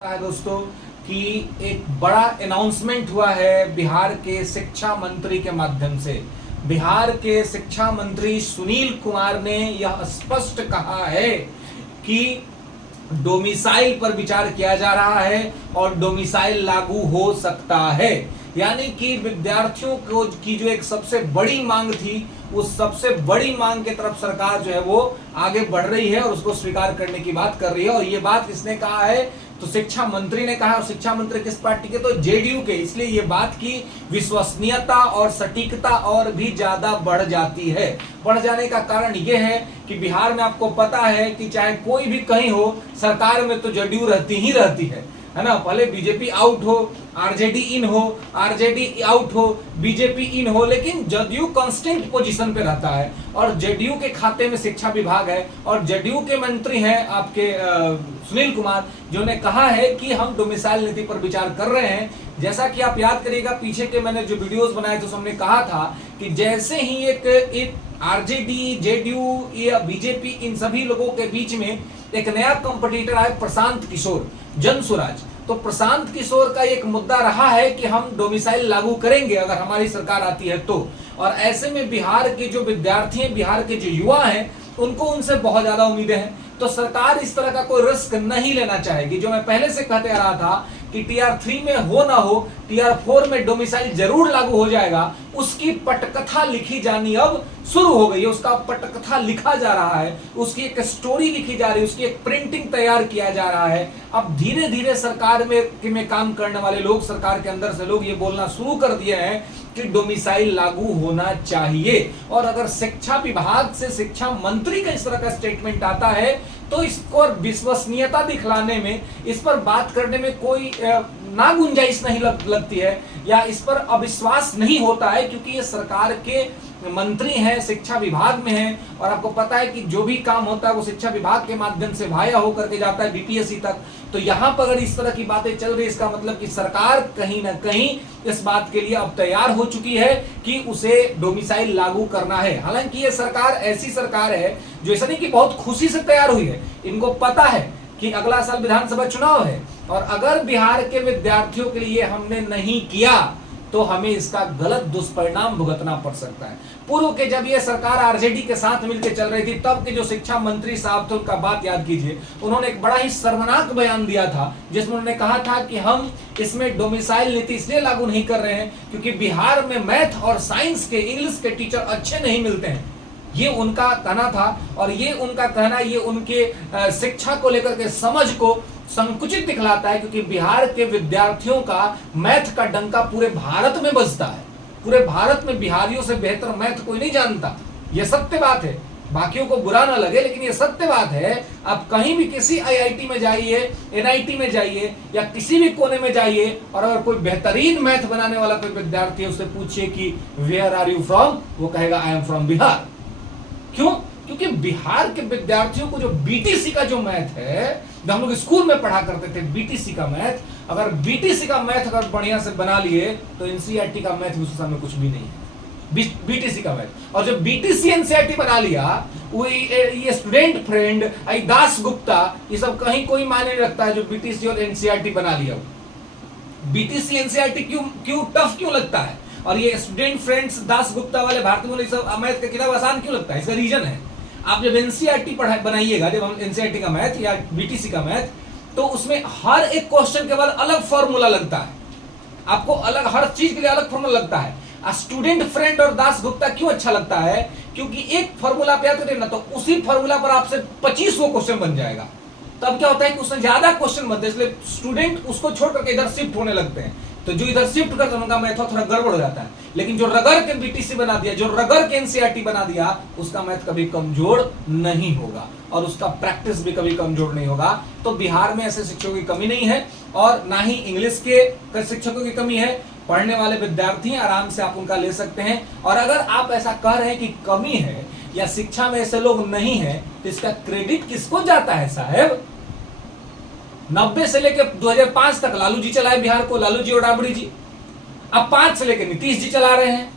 है दोस्तों कि एक बड़ा अनाउंसमेंट हुआ है बिहार के शिक्षा मंत्री के माध्यम से। बिहार के शिक्षा मंत्री सुनील कुमार ने यह स्पष्ट कहा है कि डोमिसाइल पर विचार किया जा रहा है और डोमिसाइल लागू हो सकता है। यानी कि विद्यार्थियों को की जो एक सबसे बड़ी मांग थी, उस सबसे बड़ी मांग की तरफ सरकार जो है वो आगे बढ़ रही है और उसको स्वीकार करने की बात कर रही है। और ये बात किसने कहा है? तो शिक्षा मंत्री ने कहा। और शिक्षा मंत्री किस पार्टी के? तो जेडीयू के। इसलिए ये बात की विश्वसनीयता और सटीकता और भी ज्यादा बढ़ जाती है। बढ़ जाने का कारण यह है कि बिहार में आपको पता है कि चाहे कोई भी कहीं हो, सरकार में तो जेडीयू रहती ही रहती है ना। भले बीजेपी आउट हो, आरजेडी इन हो, आरजेडी आउट हो, बीजेपी इन हो, लेकिन जदयू कांस्टेंट पोजीशन पे रहता है और जदयू के खाते में शिक्षा विभाग है। और जदयू के मंत्री हैं आपके सुनील कुमार, जो ने कहा है कि हम डोमिसाइल नीति पर विचार कर रहे हैं। जैसा कि आप याद करिएगा, पीछे के मैंने जो वीडियोस बनाए थे उसमें कहा था कि जैसे ही एक आरजेडी, जेडीयू या बीजेपी, इन सभी लोगों के बीच में एक नया कंपटीटर आए, प्रशांत किशोर, जनसुराज। तो प्रशांत किशोर का एक मुद्दा रहा है कि हम डोमिसाइल लागू करेंगे अगर हमारी सरकार आती है तो। और ऐसे में बिहार के जो विद्यार्थी हैं, बिहार के जो युवा हैं, उनको उनसे बहुत ज्यादा उम्मीदें हैं। तो सरकार इस तरह का कोई रिस्क नहीं लेना चाहेगी। जो मैं पहले से कहते आ रहा था कि टीआर 3 में हो ना हो, टीआर 4 में डोमिसाइल जरूर लागू हो जाएगा, उसकी पटकथा लिखी जानी अब शुरू हो गई है। उसका पटकथा लिखा जा रहा है, उसकी एक स्टोरी लिखी जा रही है, उसकी एक प्रिंटिंग तैयार किया जा रहा है। अब धीरे धीरे सरकार में काम करने वाले लोग, सरकार के अंदर से लोग ये बोलना शुरू कर दिए हैं कि डोमिसाइल लागू होना चाहिए। और अगर शिक्षा विभाग से शिक्षा मंत्री का इस तरह का स्टेटमेंट आता है तो इसको विश्वसनीयता दिखलाने में, इस पर बात करने में कोई ना गुंजाइश नहीं लगती है, या इस पर अविश्वास नहीं होता है, क्योंकि ये सरकार के मंत्री हैं, शिक्षा विभाग में हैं। और आपको पता है कि जो भी काम होता है वो शिक्षा विभाग के माध्यम से वाया होकर के जाता है बीपीएससी तक। तो यहां पर अगर इस तरह की बातें चल रही, इसका मतलब कि सरकार कहीं ना कहीं इस बात के लिए अब तैयार हो चुकी है कि उसे डोमिसाइल लागू करना है। हालांकि ये सरकार ऐसी सरकार है जो ऐसा नहीं कि बहुत खुशी से तैयार हुई है। इनको पता है कि अगला साल विधानसभा चुनाव है और अगर बिहार के विद्यार्थियों के लिए हमने नहीं किया तो हमें इसका गलत दुष्परिणाम भुगतना पड़ सकता है। पूर्व के जब ये सरकार आरजेडी के साथ मिलकर चल रही थी, तब के जो शिक्षा मंत्री साहब थे उनका बात याद कीजिए। उन्होंने एक बड़ा ही शर्मनाक बयान दिया था जिसमें उन्होंने कहा था कि हम इसमें डोमिसाइल नीति इसलिए लागू नहीं कर रहे हैं क्योंकि बिहार में मैथ और साइंस के, इंग्लिश के टीचर अच्छे नहीं मिलते हैं। ये उनका कहना था और ये उनका कहना, ये उनके शिक्षा को लेकर के समझ को संकुचित दिखलाता है, क्योंकि बिहार के विद्यार्थियों का मैथ का डंका पूरे भारत में बजता है। पूरे भारत में बिहारियों से बेहतर मैथ कोई नहीं जानता। यह सत्य बात है, बाकियों को बुरा ना लगे लेकिन ये सत्य बात है। आप कहीं भी किसी आईआईटी में जाइए, एनआईटी में जाइए या किसी भी कोने में जाइए और अगर कोई बेहतरीन मैथ बनाने वाला कोई विद्यार्थी है, उससे पूछिए कि वेयर आर यू फ्रॉम, वो कहेगा आई एम फ्रॉम बिहार। क्यों? क्योंकि बिहार के विद्यार्थियों को जो बीटीसी का जो मैथ है, जो हम लोग स्कूल में पढ़ा करते थे, बीटीसी का मैथ, अगर बीटीसी का मैथ अगर बढ़िया से बना लिए तो एनसीईआरटी का मैथ उस समय कुछ भी नहीं है। बीटीसी का मैथ, और जो बीटीसी एनसीईआरटी बना लिया, वो ये स्टूडेंट फ्रेंड, दास गुप्ता, ये सब कहीं कोई मायने नहीं रखता है जो बीटीसी और एनसीईआरटी बना लिया। बीटीसी एनसीईआरटी क्यों टफ क्यों लगता है? और ये स्टूडेंट फ्रेंड्स, दास गुप्ता वाले, भारतीय सब मैथ का किताब आसान क्यों लगता है? इसका रीजन है, आप जब एनसीईआरटी बनाइएगा, जब हम एनसीईआरटी का मैथ या बीटीसी का मैथ, तो उसमें हर एक क्वेश्चन के बाद अलग फॉर्मूला लगता है। आपको अलग, हर चीज के लिए अलग फॉर्मूला लगता है। स्टूडेंट फ्रेंड और दास गुप्ता क्यों अच्छा लगता है? क्योंकि एक फॉर्मूला पे आते ना, तो उसी फॉर्मूला पर आपसे 25 क्वेश्चन बन जाएगा। तब क्या होता है कि उसमें ज्यादा क्वेश्चन बनते हैं, इसलिए स्टूडेंट उसको छोड़ करके इधर शिफ्ट होने लगते हैं। तो जो इधर शिफ्ट करते हैं उनका मैथ थोड़ा गड़बड़ हो जाता है। लेकिन जो रगर के बीटीसी बना दिया, जो रगर के एनसीईआरटी बना दिया, उसका मैथ कभी कमजोर नहीं होगा और उसका प्रैक्टिस भी कभी कमजोर नहीं होगा। तो बिहार में ऐसे शिक्षकों की कमी नहीं है और ना ही इंग्लिश के शिक्षकों की कमी है। पढ़ने वाले विद्यार्थी आराम से आप उनका ले सकते हैं। और अगर आप ऐसा कह रहे हैं कि कमी है या शिक्षा में ऐसे लोग नहीं है, तो इसका क्रेडिट किसको जाता है साहब? 90 से लेकर 2005 तक लालू जी चलाए बिहार को, लालू जी और राबड़ी जी। अब 5 से लेकर नीतीश जी चला रहे हैं।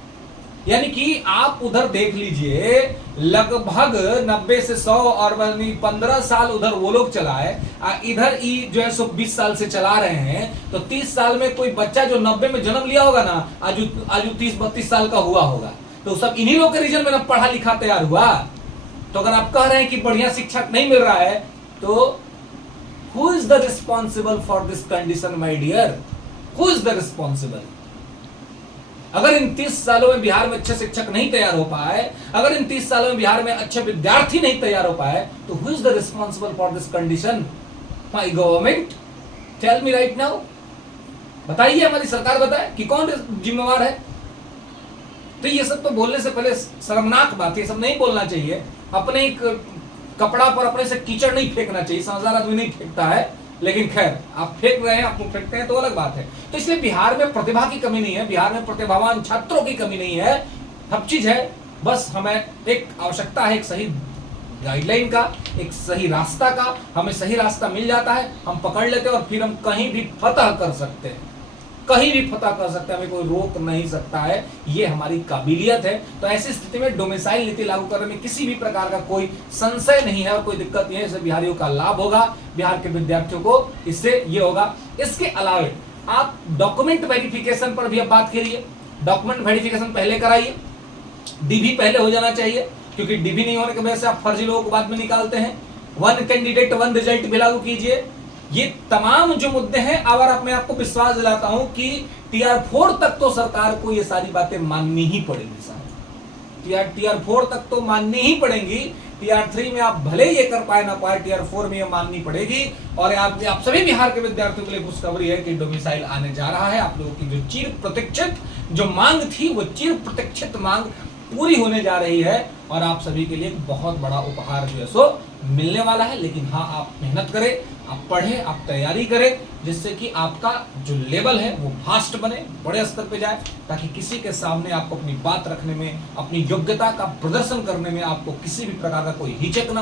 यानी कि आप उधर देख लीजिए, लगभग 90 से 100 और 15 साल उधर वो लोग चलाए, इधर जो है सो 20 साल से चला रहे हैं। तो 30 साल में कोई बच्चा जो 90 में जन्म लिया होगा ना, आज 30-32 साल का हुआ होगा, तो सब इन्हीं लोग के रीजन में ना पढ़ा लिखा तैयार हुआ। तो अगर आप कह रहे हैं कि बढ़िया शिक्षक नहीं मिल रहा है, तो who is the responsible for this condition my dear? Who is the responsible? अगर इन 30 सालों में बिहार में अच्छे शिक्षक नहीं तैयार हो पाए, अगर इन 30 सालों में बिहार में अच्छे विद्यार्थी नहीं तैयार हो पाए, तो who is the responsible for this condition? My government? Tell me right now. बताइए, हमारी सरकार बताए कि कौन जिम्मेवार है। तो ये सब तो बोलने से पहले शर्मनाक बात है, सब नहीं बोलना चाहिए। अपने कपड़ा पर अपने से कीचड़ नहीं फेंकना चाहिए, समझदार आदमी नहीं फेंकता है, लेकिन खैर आप फेंक रहे हैं, आप फेंकते हैं तो अलग बात है। तो इसलिए बिहार में प्रतिभा की कमी नहीं है, बिहार में प्रतिभावान छात्रों की कमी नहीं है, सब चीज है। बस हमें एक आवश्यकता है, एक सही गाइडलाइन का, एक सही रास्ता का। हमें सही रास्ता मिल जाता है, हम पकड़ लेते हैं और फिर हम कहीं भी फतह कर सकते हैं, कहीं भी फतह कर सकते हैं, हमें कोई रोक नहीं सकता है। ये हमारी काबिलियत है। तो ऐसी स्थिति में डोमिसाइल नीति लागू करने में किसी भी प्रकार का कोई संशय नहीं है और कोई दिक्कत नहीं है। इससे बिहारियों का लाभ होगा, बिहार के विद्यार्थियों को इससे ये होगा। इसके अलावा आप डॉक्यूमेंट वेरिफिकेशन पर भी अब बात करिए। डॉक्यूमेंट वेरिफिकेशन पहले कराइए, डीबी पहले हो जाना चाहिए, क्योंकि डीबी नहीं होने की वजह से आप फर्जी लोगों को बाद में निकालते हैं। 1 कैंडिडेट 1 रिजल्ट भी लागू कीजिए। ये तमाम जो मुद्दे हैं, और मैं आपको विश्वास दिलाता हूं कि टीआर 4 तक तो सरकार को ये सारी बातें माननी ही पड़ेगी साहब। टीआर 4 तक तो माननी ही पड़ेगी। टीआर 3 में आप भले ये कर पाए ना पाए, टीआर 4 में ये माननी पड़ेगी। और आप सभी बिहार के विद्यार्थियों के लिए खुशखबरी है कि डोमिसाइल आने जा रहा है। आप लोगों की जो चिर प्रतीक्षित जो मांग थी, वो चिर प्रतीक्षित मांग पूरी होने जा रही है और आप सभी के लिए एक बहुत बड़ा उपहार जो है सो मिलने वाला है। लेकिन हाँ, आप मेहनत करें, आप पढ़ें, आप तैयारी करें, जिससे कि आपका जो लेवल है वो फास्ट बने, बड़े स्तर पे जाए, ताकि किसी के सामने आपको अपनी बात रखने में, अपनी योग्यता का प्रदर्शन करने में आपको किसी भी प्रकार का कोई हिचक ना हो।